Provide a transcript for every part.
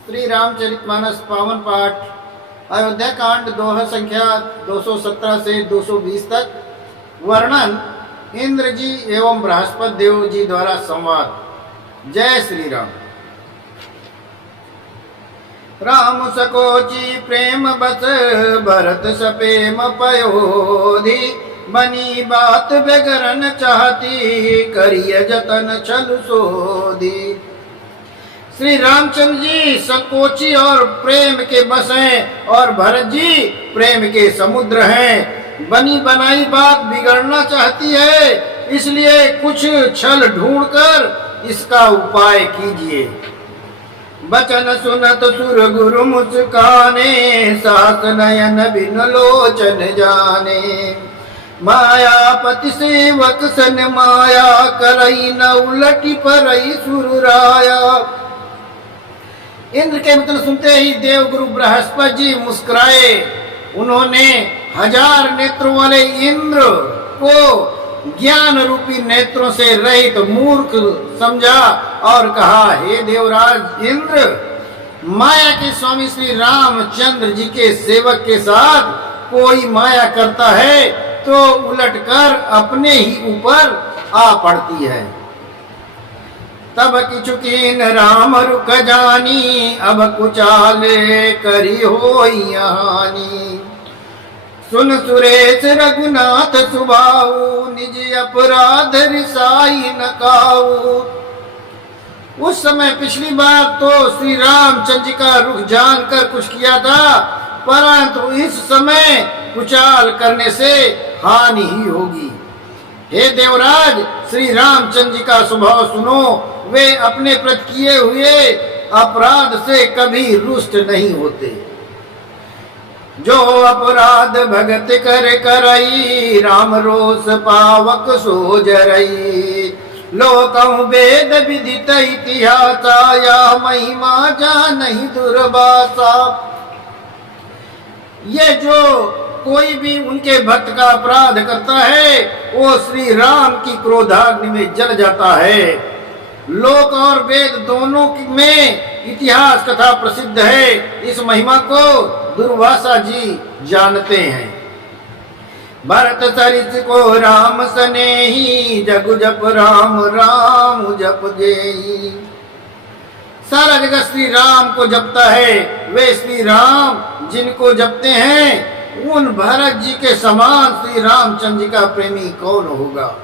श्री रामचरितमानस पावन पाठ अयोध्या कांड दोहा संख्या 217 से 220 तक। वर्णन इंद्र जी एवं बृहस्पति देव जी द्वारा संवाद। जय श्री राम। राम सकोची प्रेम बस भरत सपेम पयोधि बनी बात बेगरन चाहती करिय जतन छल सोधी। श्री रामचंद्र जी संकोची और प्रेम के बस हैं और भरत जी प्रेम के समुद्र हैं। बनी बनाई बात बिगड़ना चाहती है, इसलिए कुछ छल ढूंढकर इसका उपाय कीजिए। बचन सुनत सुर गुरु मुस्काने सास नयन बिन लोचन जाने। मायापति सेवक सन माया करई न उलटी परई सुरराया। इंद्र के वचन सुनते ही देव गुरु बृहस्पति जी मुस्कुराए। उन्होंने हजार नेत्रों वाले इंद्र को ज्ञान रूपी नेत्रों से रहित मूर्ख समझा और कहा, हे देवराज इंद्र, माया के स्वामी श्री रामचंद्र जी के सेवक के साथ कोई माया करता है तो उलटकर अपने ही ऊपर आ पड़ती है। तब किचुकीन राम रुक जानी अब कुचाले करी होई हानि। सुन सुरेश रघुनाथ सुभाऊ निज अपराध रिसाई न काऊ। उस समय पिछली बार तो श्री रामचंद्र जी का रुख जानकर कुछ किया था, परंतु इस समय कुचाल करने से हानि ही होगी। हे देवराज, श्री रामचंद्र जी का स्वभाव सुनो। वे अपने प्रति किए हुए अपराध से कभी रुष्ट नहीं होते। जो अपराध भगत कर करई राम रोष पावक सो जरई। लोकं वेद विदित इतिहासा या महिमा जानहि दुर्वासा। ये जो कोई भी उनके भक्त का अपराध करता है वो श्री राम की क्रोधाग्नि में जल जाता है। लोक और वेद दोनों में इतिहास कथा प्रसिद्ध है। इस महिमा को दुर्वासा जी जानते हैं। भरत सरिस को राम सनेही जगु जप राम राम जप जेई। सारा जगत श्री राम को जपता है। वे श्री राम जिनको जपते हैं उन भरत जी के समान श्री रामचंद्र जी का प्रेमी कौन होगा।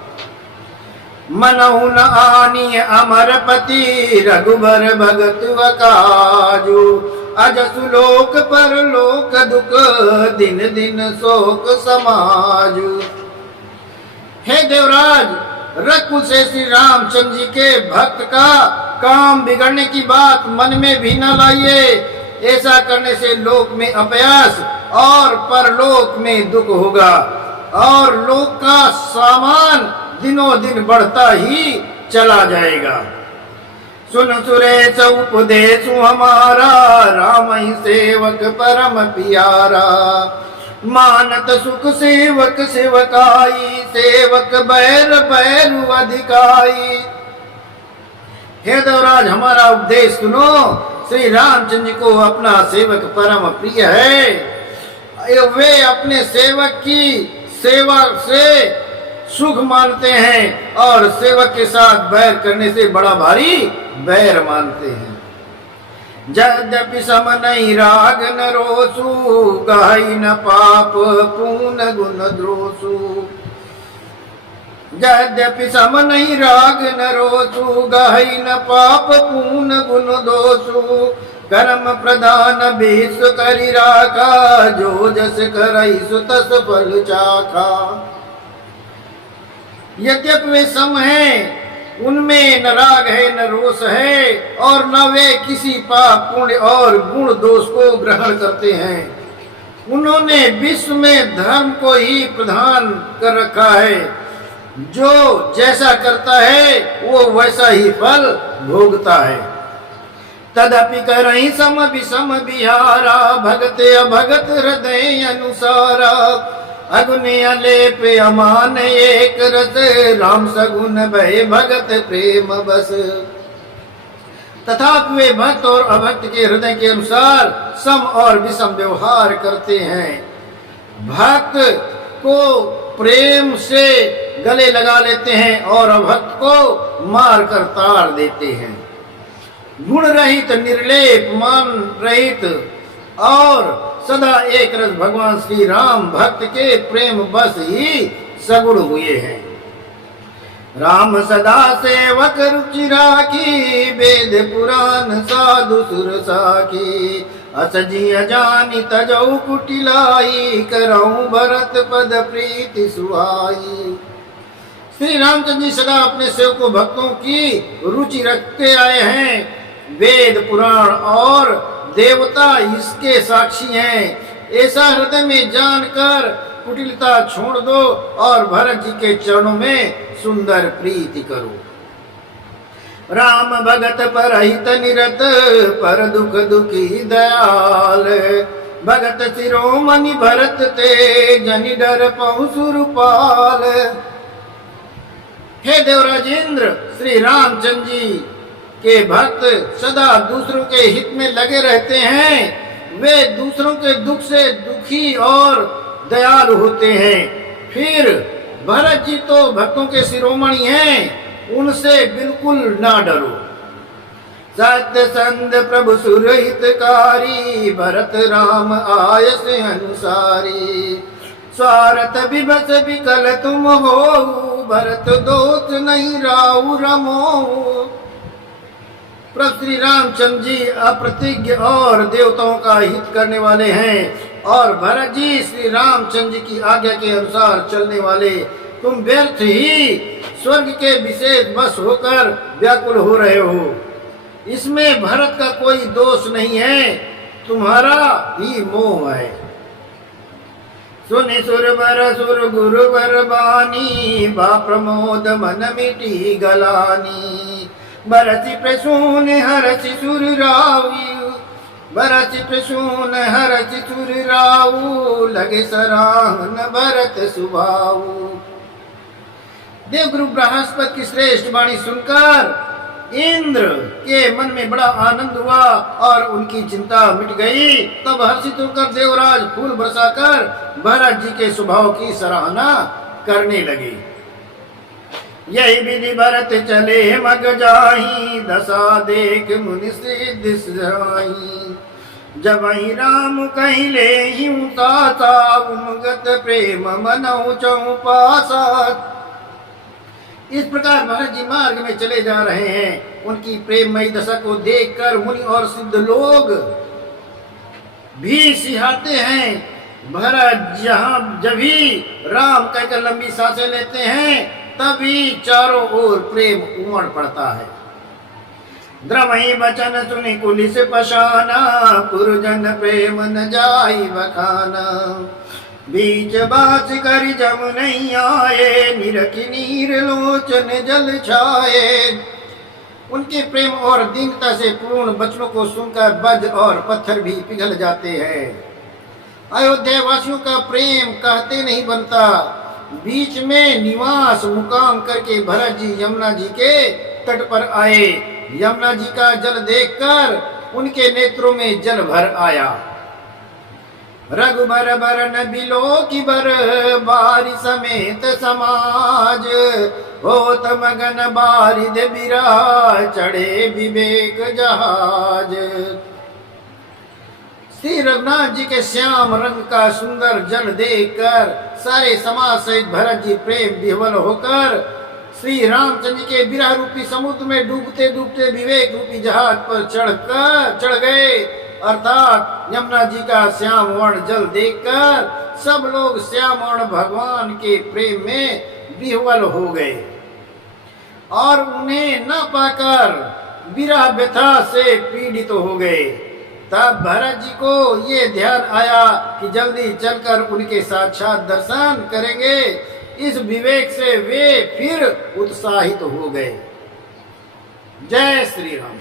मनहु न आनी अमरपति रघुबर भगत वकाजु। अजसु लोक पर लोक दुख दिन दिन शोक समाजु। हे देवराज, रघुकुल से श्री रामचंद्र जी के भक्त का काम बिगड़ने की बात मन में भी न लाइए। ऐसा करने से लोक में अपयश और परलोक में दुख होगा और लोक का सामान दिनों दिन बढ़ता ही चला जाएगा। सुन सुरेश उपदेश हमारा राम ही सेवक परम प्यारा। मानत सुख सेवक सेवकाई सेवक बैर बैरु अधिकाई। हे देवराज, हमारा उपदेश सुनो। श्री रामचंद्र जी को अपना सेवक परम प्रिय है। वे अपने सेवक की सेवा से सुख मानते हैं और सेवक के साथ बैर करने से बड़ा भारी बैर मानते हैं। यद्यपि सम नहीं राग न रोसु गाई न पाप पून गुण द्रोसु। यद्यपि सम नहीं राग न रोसु गाई न पाप पून गुण दोषु। कर्म प्रधान विश्व करि राखा जो जस करई सु तस फल चाखा। यद्यपि वे सम हैं, उनमें न राग है न रोष है और न वे किसी पाप पुण्य और गुण दोष को ग्रहण करते हैं। उन्होंने विश्व में धर्म को ही प्रधान कर रखा है। जो जैसा करता है वो वैसा ही फल भोगता है। तदपि करहि सम विषम बिहारा भगत अभगत हृदय अनुसारा। अगुनि अलेप अमान एक रस राम सगुन भय भगत प्रेम बस। तथापि वे भक्त और अभक्त के हृदय के अनुसार सम और विषम व्यवहार करते हैं। भक्त को प्रेम से गले लगा लेते हैं और अभक्त को मार कर ताड़ देते हैं। गुण रहित, निर्लेप, मान रहित और सदा एक रस भगवान श्री राम भक्त के प्रेम बस ही सगुण हुए हैं। राम सदा सेवक रुचि राखी, वेद पुराण साधु सुर साखी। असजी अजानी तजौ कुटिलाई, करऊं भरत पद प्रीति सुहाई। श्री रामचंद्र जी सदा अपने सेवकों भक्तों की रुचि रखते आए हैं। वेद पुराण और देवता इसके साक्षी हैं। ऐसा हृदय में जानकर कुटिलता छोड़ दो और भरत जी के चरणों में सुंदर प्रीति करो। राम भगत परहित निरत, पर दुख दुखी दयाल। भगत शिरोमणि भरत ते, जनि डर पहुँ सुरपाल। हे देवराज इंद्र, श्री रामचंद्र जी के भक्त सदा दूसरों के हित में लगे रहते हैं। वे दूसरों के दुख से दुखी और दयालु होते हैं। फिर भरत जी तो भक्तों के शिरोमणि हैं, उनसे बिल्कुल ना डरो। सत्य संत प्रभु सुरहितकारी, भरत राम आयस अनुसारी। स्वार्थ विभस विकल तुम हो, भरत दोष नहीं राउ रमो। प्रभु श्री रामचंद्र जी अप्रतिज्ञ और देवताओं का हित करने वाले हैं और भरत जी श्री रामचंद्र जी की आज्ञा के अनुसार चलने वाले। तुम व्यर्थ ही स्वर्ग के विशेष बस होकर व्याकुल हो रहे हो। इसमें भरत का कोई दोष नहीं है, तुम्हारा ही मोह है। सुनि सुर बर सुर गुरु बर बानी, बा प्रमोद मन मिटी गलानी। बरसि प्रसून हरसि सुर राऊ, बरसि प्रसून हरसि सुर राऊ। लगे सराहन भरत सुभाऊ। देवगुरु बृहस्पति की श्रेष्ठ वाणी सुनकर इंद्र के मन में बड़ा आनंद हुआ और उनकी चिंता मिट गई। तब हर्षित होकर देवराज फूल बरसाकर भरत जी के स्वभाव की सराहना करने लगे। यही विधि भरत चले मग जाही, दशा देख मुनि सिद्धि जाही। जब ही राम कहीं ले ही ताता, उमगत प्रेम मनौ चौपासा। इस प्रकार भरत जी मार्ग में चले जा रहे हैं। उनकी प्रेममयी दशा को देखकर मुनि और सिद्ध लोग भी सिहाते हैं। भरत जब ही राम कहकर लंबी सांसें लेते हैं, तभी चारों ओर प्रेम उमड़ पड़ता है। द्रमही वचन सुनि कुलिस पशाना, पुरजन प्रेम न जाई बखाना। बीच बास कर जम नहीं आए, निरखि नीर लोचन जल छाए। उनके प्रेम और दीनता से पूर्ण वचनों को सुनकर वज्र और पत्थर भी पिघल जाते हैं। अयोध्या वासियों का प्रेम कहते नहीं बनता। बीच में निवास मुकाम करके भरत जी यमुना जी के तट पर आए। यमुना जी का जल देखकर उनके नेत्रों में जल भर आया। रघुबर बरन बिलो की बर, बारी समेत समाज। होत मगन बारिद बिरा, चढ़े विवेक जहाज। श्री रघुनाथ जी के श्याम रंग का सुंदर जल देखकर सारे समाज सहित भरत जी प्रेम विह्वल होकर श्री रामचंद्र जी के विरह रूपी समुद्र में डूबते डूबते विवेक रूपी जहाज पर चढ़ गए। अर्थात यमुना जी का श्याम वर्ण जल देखकर सब लोग श्याम वर्ण भगवान के प्रेम में विह्वल हो गए और उन्हें न पाकर विरह व्यथा से पीड़ित हो गए। तब भरत जी को ये ध्यान आया कि जल्दी चलकर उनके साक्षात दर्शन करेंगे। इस विवेक से वे फिर उत्साहित हो गए। जय श्री राम।